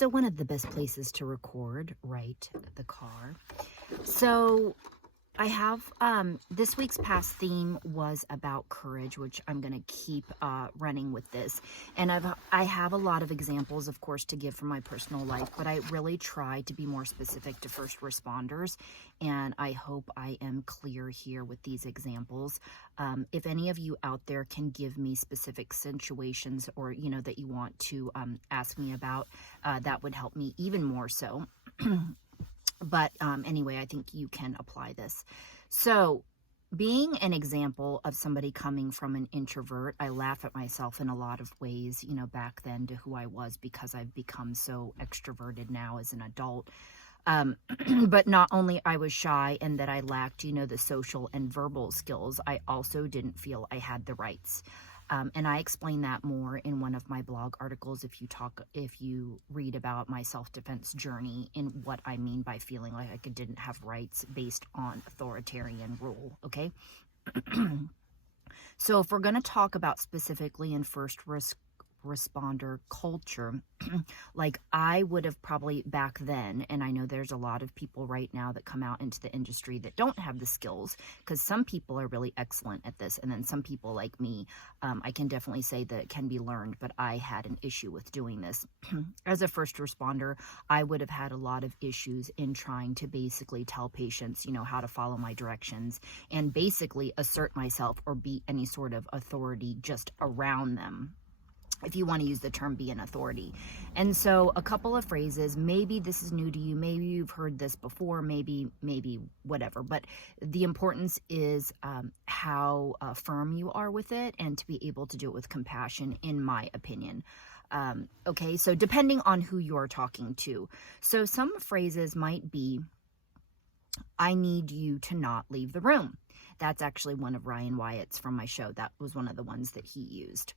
So one of the best places to record, right? The car. So I have, this week's past theme was about courage, which I'm going to keep running with this. And I have a lot of examples, of course, to give from my personal life, but I really try to be more specific to first responders. And I hope I am clear here with these examples. If any of you out there can give me specific situations or, that you want to ask me about, that would help me even more so. But anyway, I think you can apply this. So being an example of somebody coming from an introvert, I laugh at myself in a lot of ways, back then to who I was because I've become so extroverted now as an adult. But not only I was shy and that I lacked, the social and verbal skills, I also didn't feel I had the rights. And I explain that more in one of my blog articles if you read about my self-defense journey in what I mean by feeling like I didn't have rights based on authoritarian rule, okay? So if we're going to talk about specifically in first responder culture, like I would have probably back then, and I know there's a lot of people right now that come out into the industry that don't have the skills, because some people are really excellent at this, and then some people like me, I can definitely say that it can be learned, but I had an issue with doing this. As a first responder, I would have had a lot of issues in trying to basically tell patients, how to follow my directions and basically assert myself or be any sort of authority just around them, if you want to use the term be an authority. And so a couple of phrases, maybe this is new to you, maybe you've heard this before, maybe whatever, but the importance is how firm you are with it and to be able to do it with compassion, in my opinion. Okay, so depending on who you're talking to. So some phrases might be, I need you to not leave the room. That's actually one of Ryan Wyatt's from my show. That was one of the ones that he used.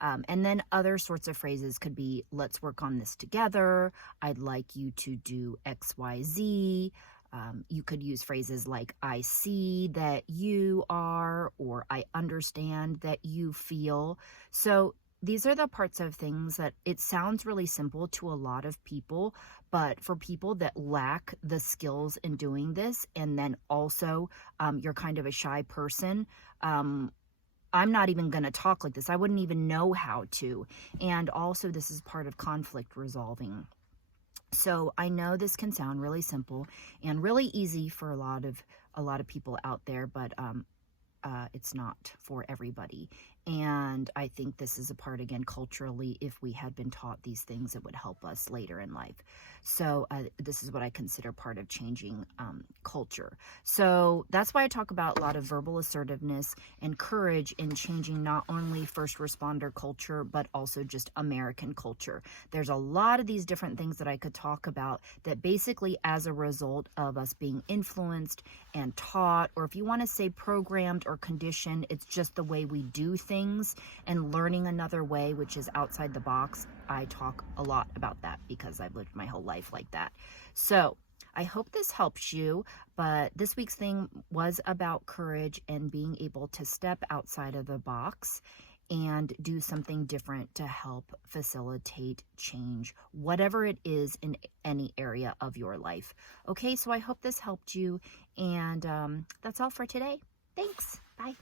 And then other sorts of phrases could be, let's work on this together. I'd like you to do X, Y, Z. You could use phrases like, I see that you are, or I understand that you feel. So these are the parts of things that it sounds really simple to a lot of people, but for people that lack the skills in doing this, and then also you're kind of a shy person, I'm not even going to talk like this. I wouldn't even know how to. And also this is part of conflict resolving. So I know this can sound really simple and really easy for a lot of people out there, but it's not for everybody. And I think this is a part, again, culturally, if we had been taught these things, it would help us later in life. So this is what I consider part of changing culture. So that's why I talk about a lot of verbal assertiveness and courage in changing not only first responder culture, but also just American culture. There's a lot of these different things that I could talk about that basically as a result of us being influenced and taught, or if you want to say programmed or conditioned, it's just the way we do things and learning another way, which is outside the box. I talk a lot about that because I've lived my whole life like that. So I hope this helps you, but this week's thing was about courage and being able to step outside of the box and do something different to help facilitate change, whatever it is in any area of your life. Okay, so I hope this helped you, and that's all for today. Thanks. Bye.